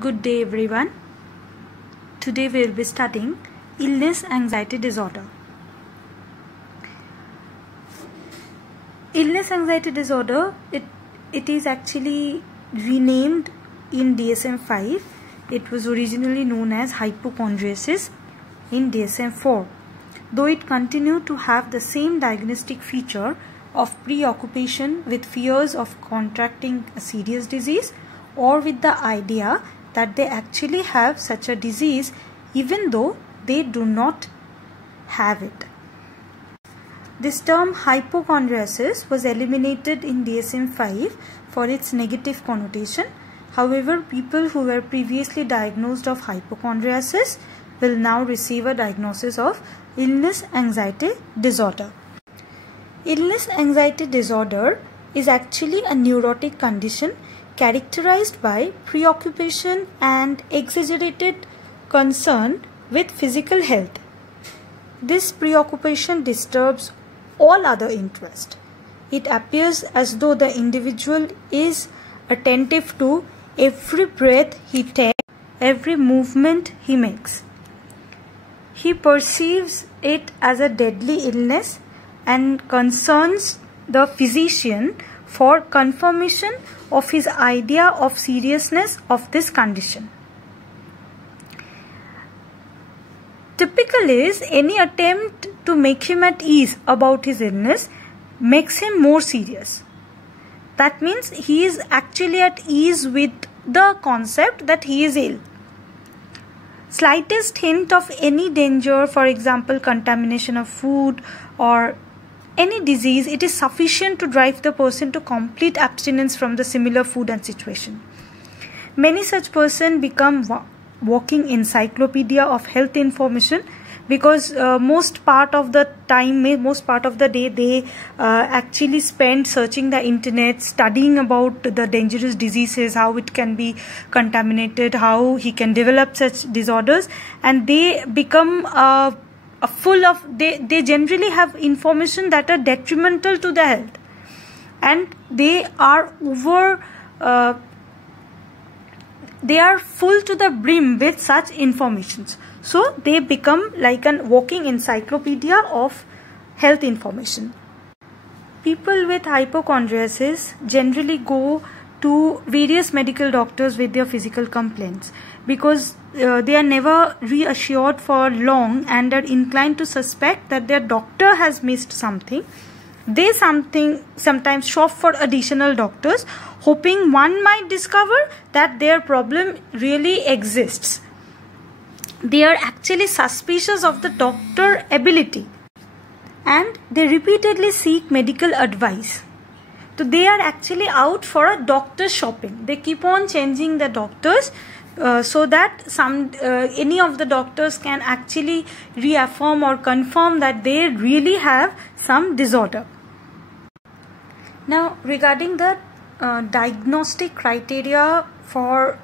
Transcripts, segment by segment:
Good day everyone. Today we will be studying illness anxiety disorder. Illness anxiety disorder, it is actually renamed in DSM V. It was originally known as hypochondriasis in DSM IV, though it continued to have the same diagnostic feature of preoccupation with fears of contracting a serious disease or with the idea that they actually have such a disease even though they do not have it. This term hypochondriasis was eliminated in DSM V for its negative connotation. However, people who were previously diagnosed of hypochondriasis will now receive a diagnosis of illness anxiety disorder. Illness anxiety disorder is actually a neurotic condition characterized by preoccupation and exaggerated concern with physical health. This preoccupation disturbs all other interests. It appears as though the individual is attentive to every breath he takes, every movement he makes. He perceives it as a deadly illness and concerns the physician for confirmation of his idea of seriousness of this condition. Typical is any attempt to make him at ease about his illness makes him more serious. That means he is actually at ease with the concept that he is ill. Slightest hint of any danger, for example contamination of food or any disease, it is sufficient to drive the person to complete abstinence from the similar food and situation. Many such persons become walking encyclopedia of health information because most part of the day they actually spend searching the internet, studying about the dangerous diseases, how it can be contaminated, how he can develop such disorders, and they become they generally have information that are detrimental to the health, and they are full to the brim with such informations. So they become like a walking encyclopedia of health information. People with hypochondriasis generally go to various medical doctors with their physical complaints because they are never reassured for long and are inclined to suspect that their doctor has missed something. They sometimes shop for additional doctors, hoping one might discover that their problem really exists. They are actually suspicious of the doctor's ability and they repeatedly seek medical advice. So they are actually out for a doctor shopping. They keep on changing the doctors so that any of the doctors can actually reaffirm or confirm that they really have some disorder. Now, regarding the diagnostic criteria for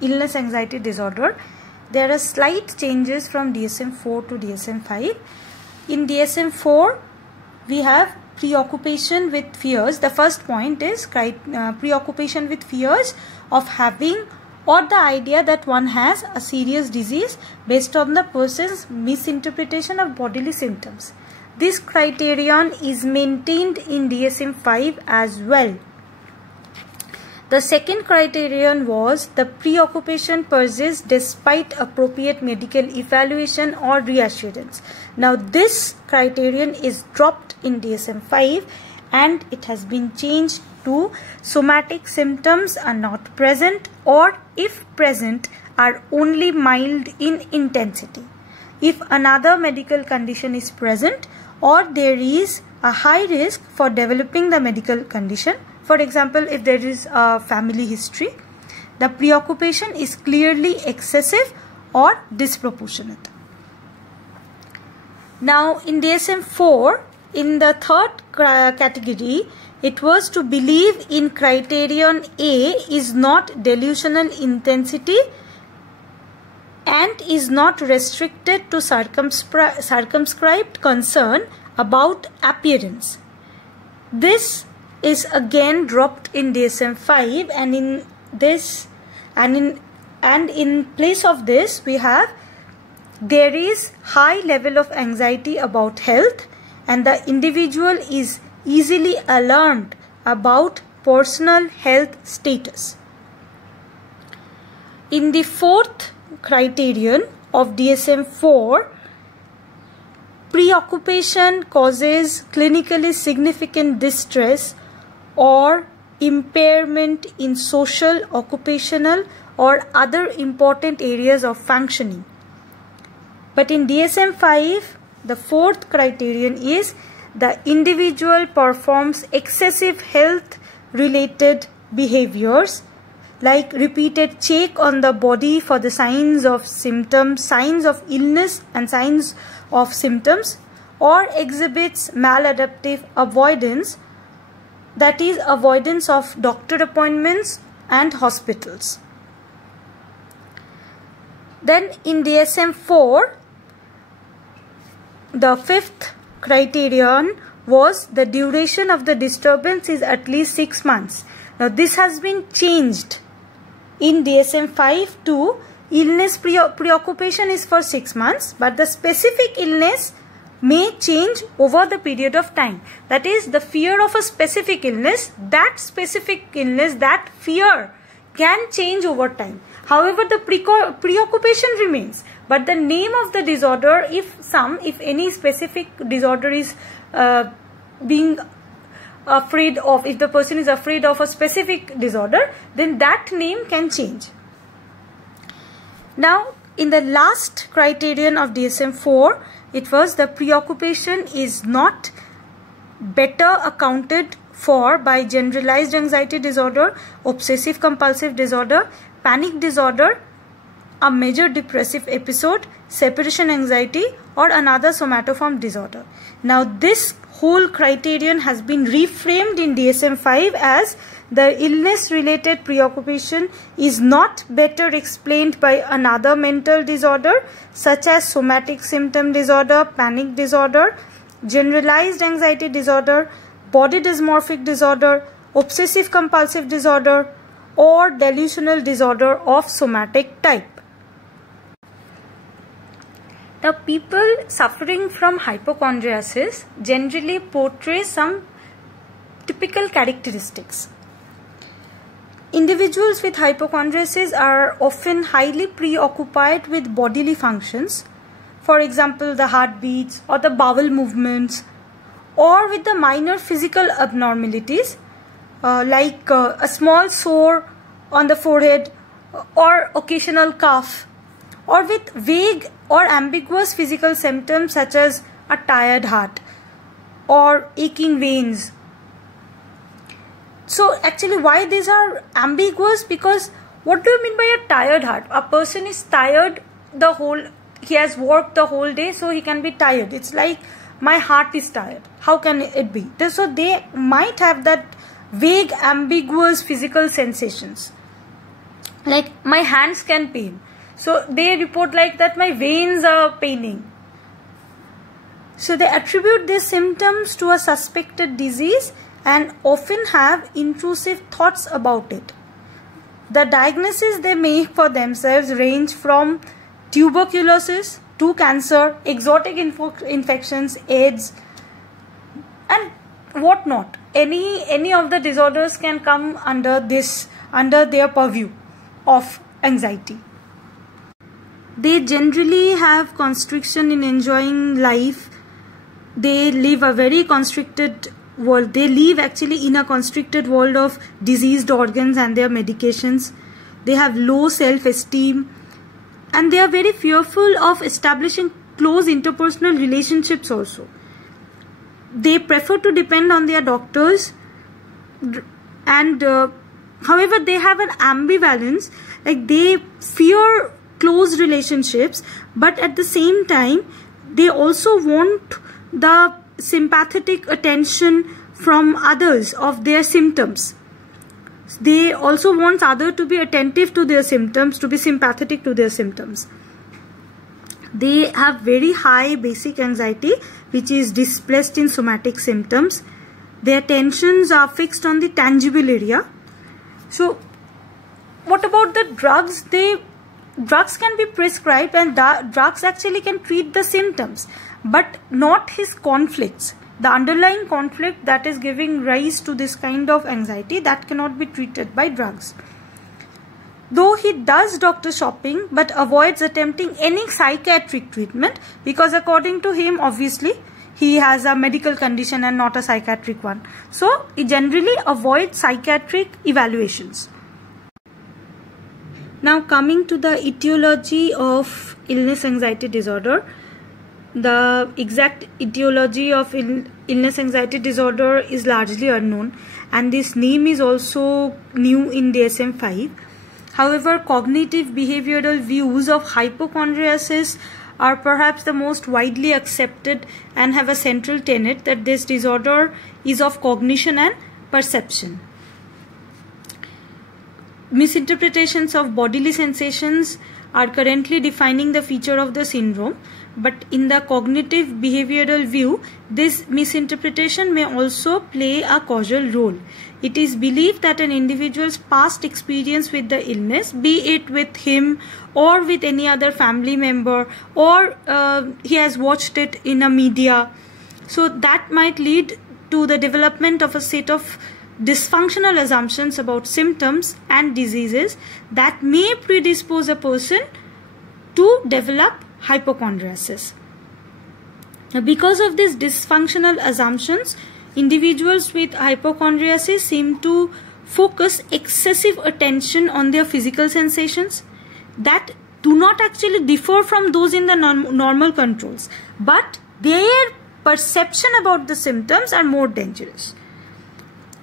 illness anxiety disorder, there are slight changes from DSM IV to DSM V. In DSM IV, we have preoccupation with fears. The first point is preoccupation with fears of having or the idea that one has a serious disease based on the person's misinterpretation of bodily symptoms. This criterion is maintained in DSM V as well. The second criterion was the preoccupation persists despite appropriate medical evaluation or reassurance. Now this criterion is dropped in DSM V and it has been changed to somatic symptoms are not present, or if present are only mild in intensity. If another medical condition is present or there is a high risk for developing the medical condition, for example if there is a family history, the preoccupation is clearly excessive or disproportionate. Now in DSM IV, in the third category, it was to believe in criterion A is not delusional intensity and is not restricted to circumscribed concern about appearance. This is again dropped in DSM V, and in this and in place of this we have there is high level of anxiety about health, and the individual is easily alarmed about personal health status. In the fourth criterion of DSM IV, preoccupation causes clinically significant distress or impairment in social, occupational or other important areas of functioning. But in DSM V, the fourth criterion is the individual performs excessive health related behaviors like repeated check on the body for the signs of symptoms, signs of illness and signs of symptoms, or exhibits maladaptive avoidance, that is avoidance of doctor appointments and hospitals. Then in DSM IV, the fifth criterion was the duration of the disturbance is at least 6 months. Now this has been changed in DSM V to illness preoccupation is for 6 months, but the specific illness may change over the period of time. That is, the fear of a specific illness, that fear can change over time. However, the preoccupation remains, but the name of the disorder, if any specific disorder is being afraid of, if the person is afraid of a specific disorder, then that name can change. Now, in the last criterion of DSM IV, it was the preoccupation is not better accounted for by generalized anxiety disorder, obsessive compulsive disorder, panic disorder, a major depressive episode, separation anxiety or another somatoform disorder. Now this whole criterion has been reframed in DSM V as the illness related preoccupation is not better explained by another mental disorder such as somatic symptom disorder, panic disorder, generalized anxiety disorder, body dysmorphic disorder, obsessive compulsive disorder or delusional disorder of somatic type. Now, people suffering from hypochondriasis generally portray some typical characteristics. Individuals with hypochondriasis are often highly preoccupied with bodily functions, for example, the heartbeats or the bowel movements, or with the minor physical abnormalities like a small sore on the forehead or occasional cough, or with vague or ambiguous physical symptoms such as a tired heart or aching veins. So actually, why these are ambiguous? Because what do you mean by a tired heart? A person is tired he has worked the whole day, so he can be tired. It's like, my heart is tired. How can it be? So they might have that vague, ambiguous physical sensations. Like, my hands can pain. So they report like that, my veins are paining. So they attribute these symptoms to a suspected disease and often have intrusive thoughts about it. The diagnoses they make for themselves range from tuberculosis to cancer, exotic infections, AIDS, and whatnot. Any of the disorders can come under their purview of anxiety. They generally have constriction in enjoying life. They live a very constricted world. They live actually in a constricted world of diseased organs and their medications. They have low self-esteem and they are very fearful of establishing close interpersonal relationships also. They prefer to depend on their doctors, and however they have an ambivalence, like they fear close relationships, but at the same time they also want the sympathetic attention from others of their symptoms. They also want others to be attentive to their symptoms, to be sympathetic to their symptoms. They have very high basic anxiety, which is displaced in somatic symptoms. Their attentions are fixed on the tangible area. So what about the drugs? Drugs can be prescribed, and drugs actually can treat the symptoms, but not his conflicts. The underlying conflict that is giving rise to this kind of anxiety, that cannot be treated by drugs. Though he does doctor shopping, but avoids attempting any psychiatric treatment, because according to him, obviously, he has a medical condition and not a psychiatric one. So he generally avoids psychiatric evaluations. Now coming to the etiology of illness anxiety disorder. The exact etiology of illness anxiety disorder is largely unknown, and this name is also new in DSM V. However, cognitive behavioral views of hypochondriasis are perhaps the most widely accepted and have a central tenet that this disorder is of cognition and perception. Misinterpretations of bodily sensations are currently defining the feature of the syndrome, but in the cognitive behavioral view, this misinterpretation may also play a causal role. It is believed that an individual's past experience with the illness, be it with him or with any other family member, or he has watched it in a media, so that might lead to the development of a set of dysfunctional assumptions about symptoms and diseases that may predispose a person to develop hypochondriasis. Now, because of these dysfunctional assumptions, individuals with hypochondriasis seem to focus excessive attention on their physical sensations that do not actually differ from those in the normal controls, but their perception about the symptoms are more dangerous.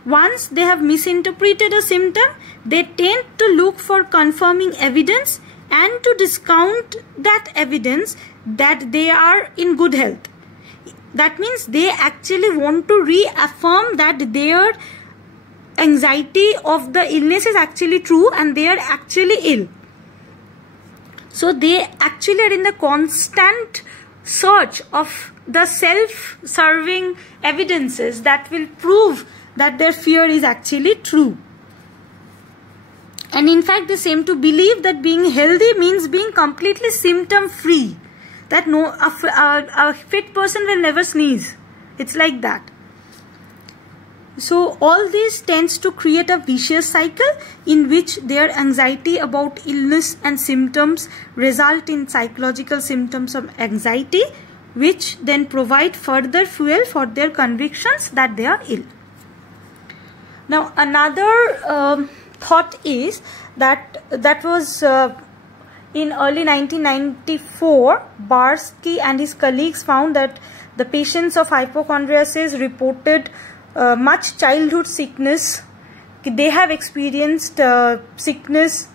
Once they have misinterpreted a symptom, they tend to look for confirming evidence and to discount that evidence that they are in good health. That means they actually want to reaffirm that their anxiety of the illness is actually true and they are actually ill. So they actually are in the constant search of the self-serving evidences that will prove that their fear is actually true. And in fact, they seem to believe that being healthy means being completely symptom-free. That a fit person will never sneeze. It's like that. So all this tends to create a vicious cycle in which their anxiety about illness and symptoms result in psychological symptoms of anxiety, which then provide further fuel for their convictions that they are ill. Now another thought is that was in early 1994, Barsky and his colleagues found that the patients of hypochondriasis reported much childhood sickness. They have experienced sickness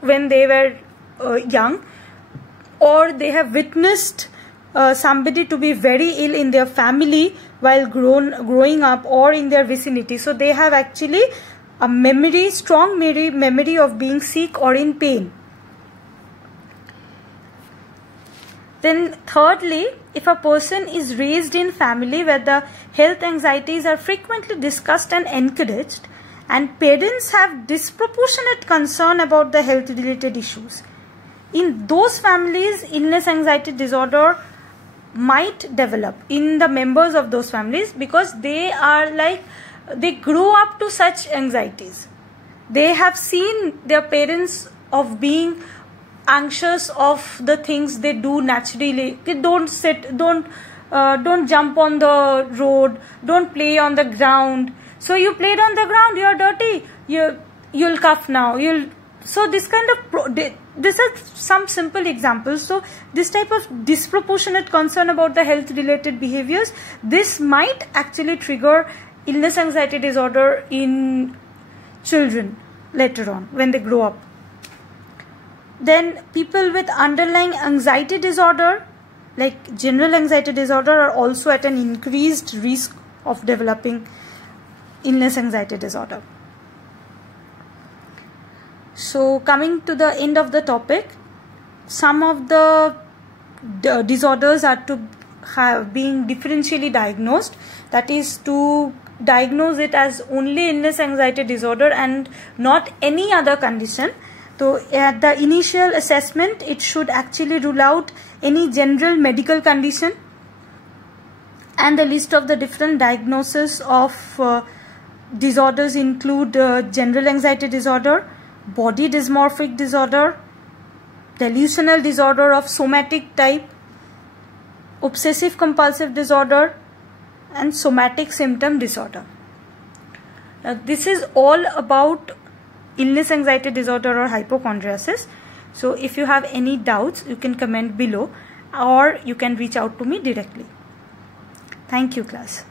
when they were young, or they have witnessed somebody to be very ill in their family while growing up or in their vicinity. So they have actually a strong memory of being sick or in pain. Then thirdly, if a person is raised in family where the health anxieties are frequently discussed and encouraged, and parents have disproportionate concern about the health related issues, in those families, illness anxiety disorder might develop in the members of those families, because they are like, they grew up to such anxieties. They have seen their parents of being anxious of the things they do naturally. Don't sit, don't jump on the road, don't play on the ground. So you played on the ground, you're dirty, you'll cough now. So this kind of these are some simple examples. So this type of disproportionate concern about the health related behaviors, this might actually trigger illness anxiety disorder in children later on when they grow up. Then people with underlying anxiety disorder, like general anxiety disorder, are also at an increased risk of developing illness anxiety disorder. So coming to the end of the topic, some of the disorders are to have being differentially diagnosed. That is, to diagnose it as only illness anxiety disorder and not any other condition. So at the initial assessment, it should actually rule out any general medical condition, and the list of the different diagnoses of disorders include general anxiety disorder, body dysmorphic disorder, delusional disorder of somatic type, obsessive compulsive disorder, and somatic symptom disorder. Now, this is all about illness anxiety disorder or hypochondriasis. So if you have any doubts, you can comment below or you can reach out to me directly. Thank you, class.